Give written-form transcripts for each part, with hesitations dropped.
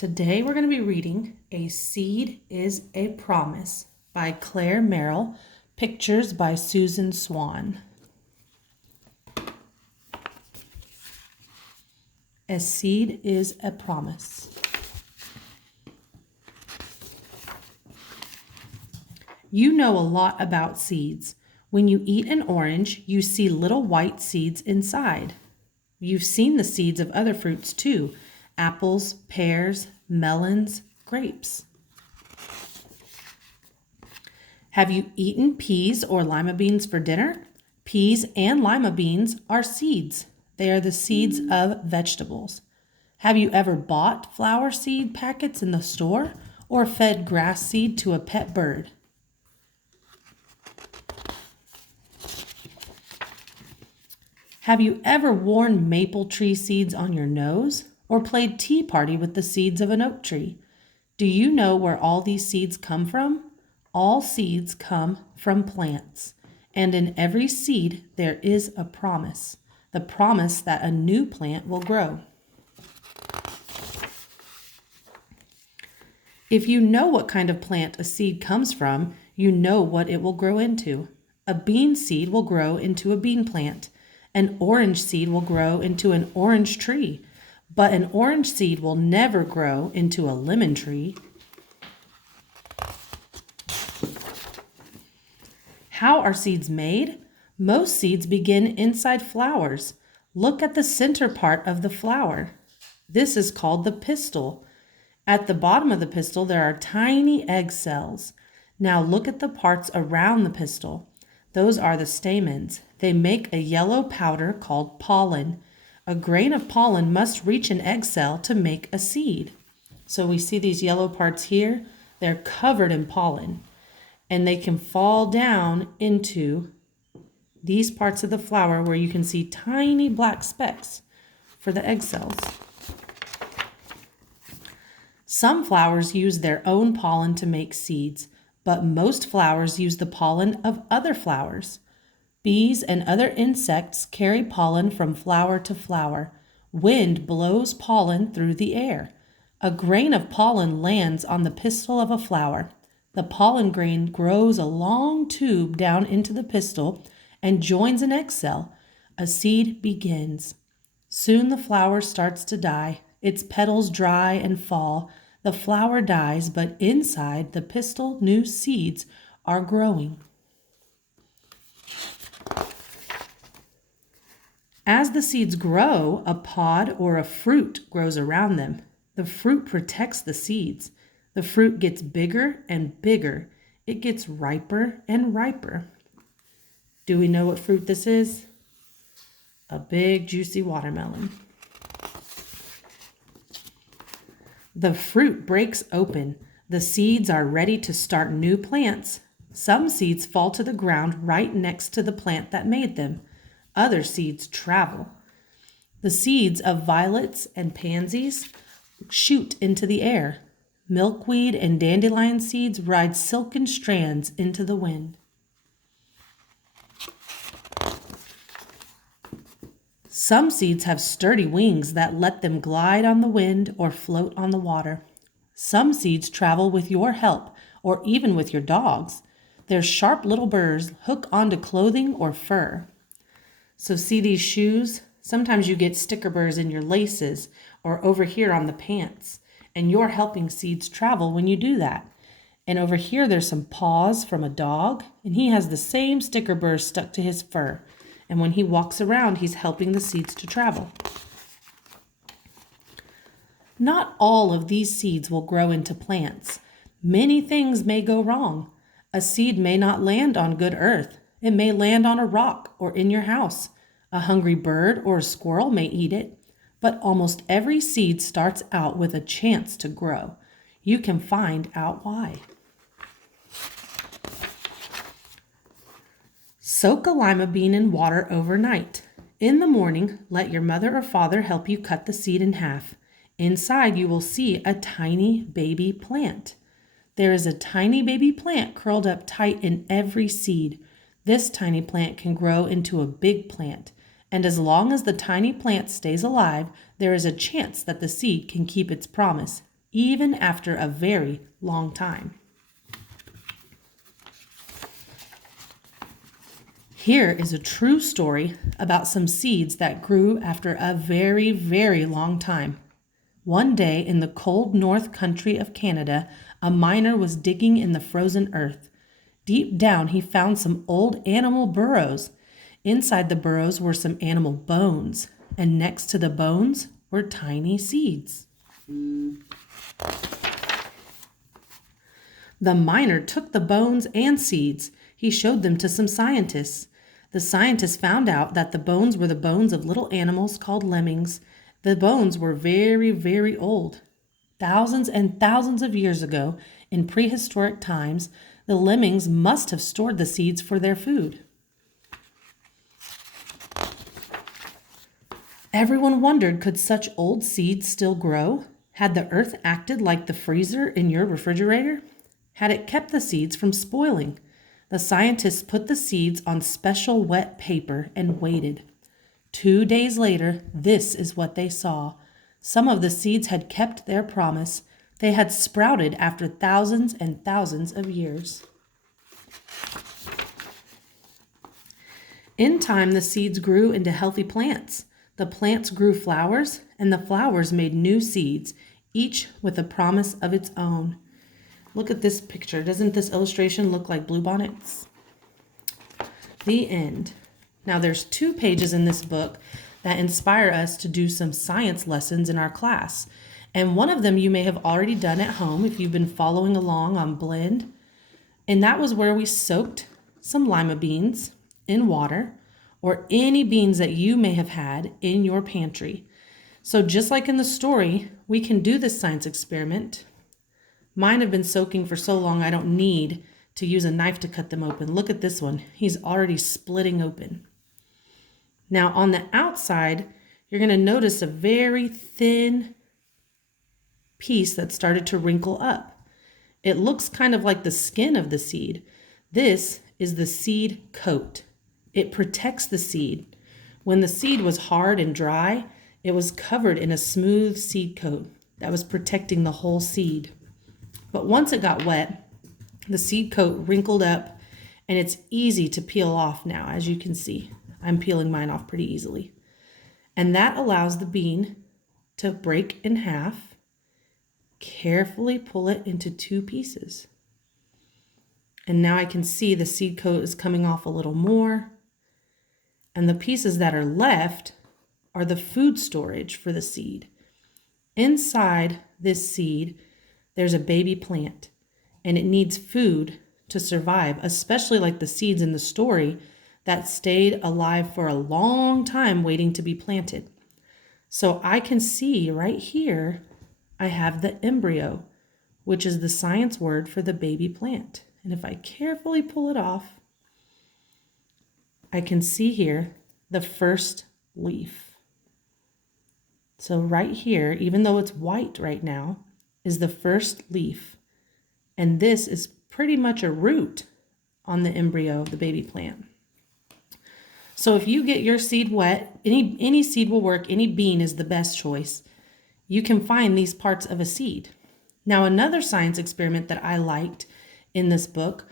Today we're going to be reading A Seed is a Promise by Claire Merrill, pictures by Susan Swan. A seed is a promise. You know a lot about seeds. When you eat an orange, you see little white seeds inside. You've seen the seeds of other fruits too: apples, pears, melons, grapes. Have you eaten peas or lima beans for dinner? Peas and lima beans are seeds. They are the seeds of vegetables. Have you ever bought flower seed packets in the store or fed grass seed to a pet bird? Have you ever worn maple tree seeds on your nose or played tea party with the seeds of an oak tree? Do you know where all these seeds come from? All seeds come from plants, and in every seed there is a promise, the promise that a new plant will grow. If you know what kind of plant a seed comes from, you know what it will grow into. A bean seed will grow into a bean plant. An orange seed will grow into an orange tree, but an orange seed will never grow into a lemon tree. How are seeds made? Most seeds begin inside flowers. Look at the center part of the flower. This is called the pistil. At the bottom of the pistil, there are tiny egg cells. Now look at the parts around the pistil. Those are the stamens. They make a yellow powder called pollen. A grain of pollen must reach an egg cell to make a seed. So we see these yellow parts here. They're covered in pollen, and they can fall down into these parts of the flower where you can see tiny black specks for the egg cells. Some flowers use their own pollen to make seeds, but most flowers use the pollen of other flowers. Bees and other insects carry pollen from flower to flower. Wind blows pollen through the air. A grain of pollen lands on the pistil of a flower. The pollen grain grows a long tube down into the pistil and joins an egg cell. A seed begins. Soon the flower starts to die. Its petals dry and fall. The flower dies, but inside the pistil, new seeds are growing. As the seeds grow, a pod or a fruit grows around them. The fruit protects the seeds. The fruit gets bigger and bigger. It gets riper and riper. Do we know what fruit this is? A big, juicy watermelon. The fruit breaks open. The seeds are ready to start new plants. Some seeds fall to the ground right next to the plant that made them. Other seeds travel. The seeds of violets and pansies shoot into the air. Milkweed and dandelion seeds ride silken strands into the wind. Some seeds have sturdy wings that let them glide on the wind or float on the water. Some seeds travel with your help or even with your dogs. Their sharp little burrs hook onto clothing or fur. So see these shoes? Sometimes you get sticker burrs in your laces or over here on the pants, and you're helping seeds travel when you do that. And over here there's some paws from a dog, and he has the same sticker burrs stuck to his fur. And when he walks around, he's helping the seeds to travel. Not all of these seeds will grow into plants. Many things may go wrong. A seed may not land on good earth. It may land on a rock or in your house. A hungry bird or a squirrel may eat it. But almost every seed starts out with a chance to grow. You can find out why. Soak a lima bean in water overnight. In the morning, let your mother or father help you cut the seed in half. Inside, you will see a tiny baby plant. There is a tiny baby plant curled up tight in every seed. This tiny plant can grow into a big plant. And as long as the tiny plant stays alive, there is a chance that the seed can keep its promise. even after a very long time. Here is a true story about some seeds that grew after a very, very long time. One day in the cold north country of Canada, a miner was digging in the frozen earth. Deep down, he found some old animal burrows. Inside the burrows were some animal bones, and next to the bones were tiny seeds. The miner took the bones and seeds. He showed them to some scientists. The scientists found out that the bones were the bones of little animals called lemmings. The bones were very, very old. Thousands and thousands of years ago, in prehistoric times, the lemmings must have stored the seeds for their food. Everyone wondered, could such old seeds still grow? Had the earth acted like the freezer in your refrigerator? Had it kept the seeds from spoiling? The scientists put the seeds on special wet paper and waited. 2 days later, this is what they saw. Some of the seeds had kept their promise. They had sprouted after thousands and thousands of years. In time, the seeds grew into healthy plants. The plants grew flowers, and the flowers made new seeds, each with a promise of its own. Look at this picture. Doesn't this illustration look like bluebonnets? The end. Now there's 2 pages in this book that inspire us to do some science lessons in our class. And one of them you may have already done at home if you've been following along on Blend. And that was where we soaked some lima beans in water, or any beans that you may have had in your pantry. So just like in the story, we can do this science experiment. Mine have been soaking for so long I don't need to use a knife to cut them open. Look at this one. He's already splitting open. Now on the outside, you're going to notice a very thin piece that started to wrinkle up. It looks kind of like the skin of the seed. This is the seed coat. It protects the seed. When the seed was hard and dry, it was covered in a smooth seed coat that was protecting the whole seed. But once it got wet, the seed coat wrinkled up, and it's easy to peel off now, as you can see. I'm peeling mine off pretty easily. And that allows the bean to break in half. Carefully pull it into 2 pieces. And now I can see the seed coat is coming off a little more. And the pieces that are left are the food storage for the seed. Inside this seed, there's a baby plant, and it needs food to survive, especially like the seeds in the story that stayed alive for a long time waiting to be planted. So I can see right here, I have the embryo, which is the science word for the baby plant. And if I carefully pull it off, I can see here the first leaf. So right here, even though it's white right now, is the first leaf. And this is pretty much a root on the embryo of the baby plant. So if you get your seed wet, any seed will work, any bean is the best choice. You can find these parts of a seed. Now another science experiment that I liked in this book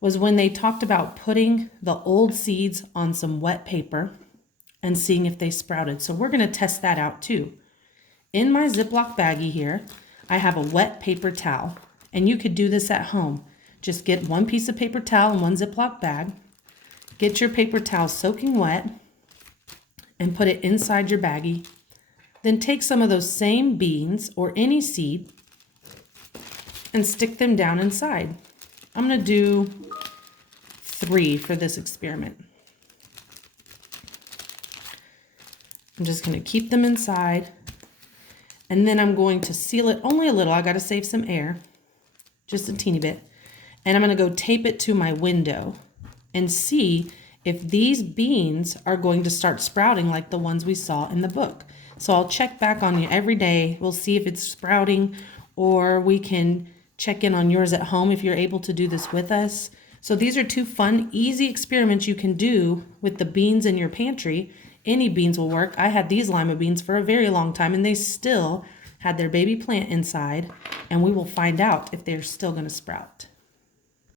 was when they talked about putting the old seeds on some wet paper and seeing if they sprouted. So we're going to test that out too. In my Ziploc baggie here, I have a wet paper towel, and you could do this at home. Just get 1 piece of paper towel and 1 Ziploc bag. Get your paper towel soaking wet and put it inside your baggie. Then take some of those same beans or any seed and stick them down inside. I'm going to do 3 for this experiment. I'm just going to keep them inside. And then I'm going to seal it only a little. I got to save some air, just a teeny bit. And I'm going to go tape it to my window and see if these beans are going to start sprouting like the ones we saw in the book. So I'll check back on you every day. We'll see if it's sprouting, or we can check in on yours at home if you're able to do this with us. So these are 2 fun, easy experiments you can do with the beans in your pantry. Any beans will work. I had these lima beans for a very long time, and they still had their baby plant inside, and we will find out if they're still going to sprout.